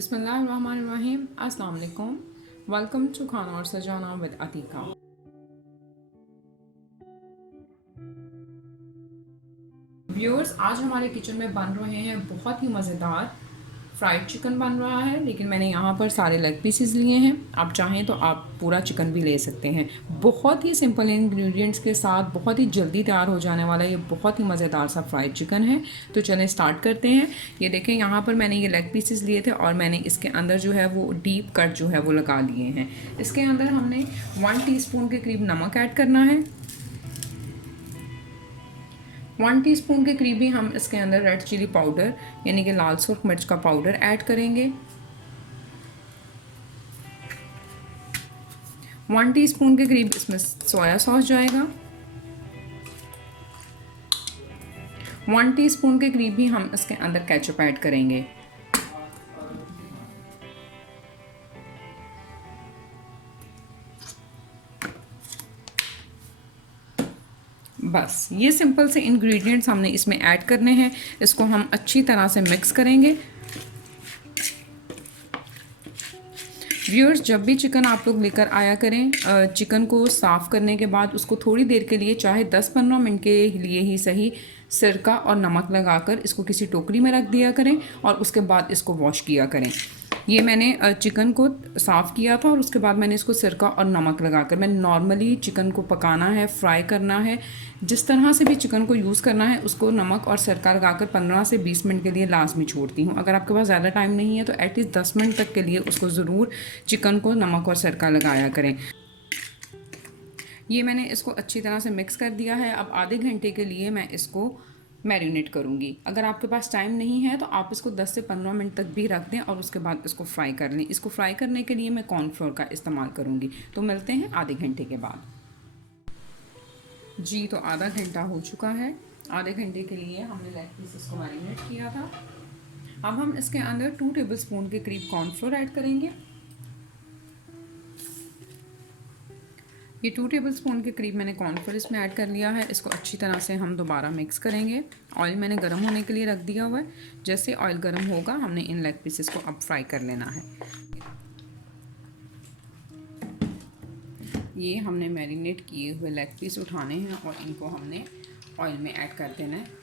बिस्मिल्लाहिर्रहमानिर्रहीम। अस्सलाम वालेकुम। वेलकम टू खाना और सजाना विद अतीका। व्यूअर्स, आज हमारे किचन में बन रहे हैं बहुत ही मज़ेदार फ्राइड चिकन बन रहा है, लेकिन मैंने यहाँ पर सारे लेग पीसेस लिए हैं। आप चाहें तो आप पूरा चिकन भी ले सकते हैं। बहुत ही सिंपल इंग्रेडिएंट्स के साथ बहुत ही जल्दी तैयार हो जाने वाला ये बहुत ही मज़ेदार सा फ्राइड चिकन है। तो चलें स्टार्ट करते हैं। ये देखें, यहाँ पर मैंने ये लेग पीसेस लिए थे और मैंने इसके अंदर जो है वो डीप कट जो है वो लगा लिए हैं। इसके अंदर हमने 1 टीस्पून के करीब नमक ऐड करना है। 1 टीस्पून के करीब ही हम इसके अंदर रेड चिली पाउडर यानी कि लाल सुर्ख मिर्च का पाउडर ऐड करेंगे। 1 टीस्पून के करीब इसमें सोया सॉस जाएगा। 1 टीस्पून के करीब ही हम इसके अंदर केचप ऐड करेंगे। बस ये सिंपल से इंग्रेडिएंट्स हमने इसमें ऐड करने हैं। इसको हम अच्छी तरह से मिक्स करेंगे। व्यूअर्स, जब भी चिकन आप लोग लेकर आया करें, चिकन को साफ़ करने के बाद उसको थोड़ी देर के लिए, चाहे 10-15 मिनट के लिए ही सही, सिरका और नमक लगाकर इसको किसी टोकरी में रख दिया करें और उसके बाद इसको वॉश किया करें। ये मैंने चिकन को साफ़ किया था और उसके बाद मैंने इसको सिरका और नमक लगाकर, मैंने नॉर्मली चिकन को पकाना है, फ्राई करना है, जिस तरह से भी चिकन को यूज़ करना है उसको नमक और सिरका लगाकर 15 से 20 मिनट के लिए लाजमी छोड़ती हूँ। अगर आपके पास ज़्यादा टाइम नहीं है तो एटलीस्ट 10 मिनट तक के लिए उसको ज़रूर चिकन को नमक और सिरका लगाया करें। ये मैंने इसको अच्छी तरह से मिक्स कर दिया है। अब आधे घंटे के लिए मैं इसको मैरिनेट करूँगी। अगर आपके पास टाइम नहीं है तो आप इसको 10 से 15 मिनट तक भी रख दें और उसके बाद इसको फ्राई कर लें। इसको फ्राई करने के लिए मैं कॉर्नफ्लोर का इस्तेमाल करूँगी। तो मिलते हैं आधे घंटे के बाद। जी, तो आधा घंटा हो चुका है। आधे घंटे के लिए हमने लेग पीसेस को मैरिनेट किया था। अब हम इसके अंदर 2 टेबलस्पून के करीब कॉर्नफ्लोर ऐड करेंगे। ये 2 टेबलस्पून के करीब मैंने कॉर्नफ्लोर इसमें ऐड कर लिया है। इसको अच्छी तरह से हम दोबारा मिक्स करेंगे। ऑयल मैंने गर्म होने के लिए रख दिया हुआ है। जैसे ऑयल गर्म होगा हमने इन लेग पीसेस को अब फ्राई कर लेना है। ये हमने मैरिनेट किए हुए लेग पीस उठाने हैं और इनको हमने ऑयल में ऐड कर देना है।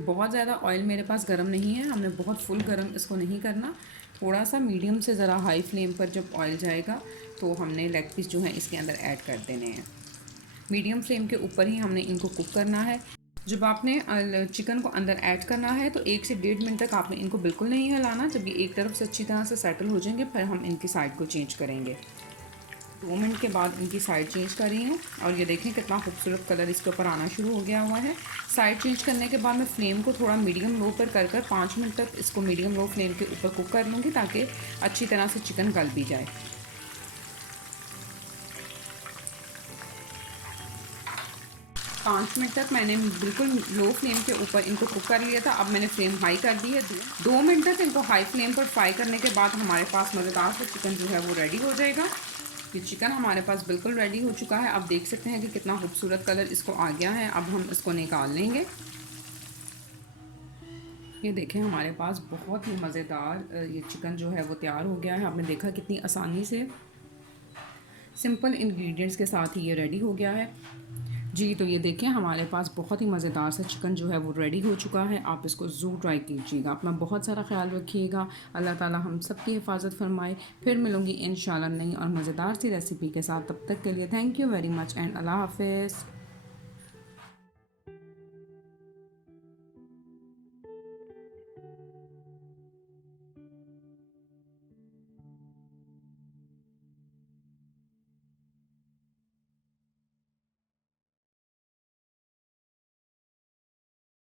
बहुत ज़्यादा ऑयल मेरे पास गर्म नहीं है, हमने बहुत फुल गर्म इसको नहीं करना। थोड़ा सा मीडियम से ज़रा हाई फ्लेम पर जब ऑयल जाएगा तो हमने लेग पीस जो है इसके अंदर ऐड कर देने हैं। मीडियम फ्लेम के ऊपर ही हमने इनको कुक करना है। जब आपने चिकन को अंदर ऐड करना है तो 1 से 1.5 मिनट तक आपने इनको बिल्कुल नहीं हिलाना। जब ये एक तरफ से अच्छी तरह से सेटल हो जाएंगे फिर हम इनकी साइड को चेंज करेंगे। 2 मिनट के बाद इनकी साइड चेंज कर रही हूँ और ये देखें कितना खूबसूरत कलर इसके ऊपर आना शुरू हो गया हुआ है। साइड चेंज करने के बाद मैं फ्लेम को थोड़ा मीडियम लो पर कर 5 मिनट तक इसको मीडियम लो फ्लेम के ऊपर कुक कर लूँगी ताकि अच्छी तरह से चिकन गल भी जाए। 5 मिनट तक मैंने बिल्कुल लो फ्लेम के ऊपर इनको कुक कर लिया था। अब मैंने फ्लेम हाई कर दी है। 2 मिनट तक इनको हाई फ्लेम पर फ्राई करने के बाद हमारे पास मज़ेदार सा चिकन जो है वो रेडी हो जाएगा। ये चिकन हमारे पास बिल्कुल रेडी हो चुका है। आप देख सकते हैं कि कितना खूबसूरत कलर इसको आ गया है। अब हम इसको निकाल लेंगे। ये देखें, हमारे पास बहुत ही मज़ेदार ये चिकन जो है वो तैयार हो गया है। आपने देखा कितनी आसानी से सिंपल इंग्रेडिएंट्स के साथ ही ये रेडी हो गया है। जी, तो ये देखें, हमारे पास बहुत ही मज़ेदार सा चिकन जो है वो रेडी हो चुका है। आप इसको ज़रूर ट्राई कीजिएगा। अपना बहुत सारा ख्याल रखिएगा। अल्लाह ताला हम सब की हिफाजत फरमाए। फिर मिलूँगी इंशाल्लाह नई और मज़ेदार सी रेसिपी के साथ। तब तक के लिए thank you very much and अल्लाह हाफ़िज़।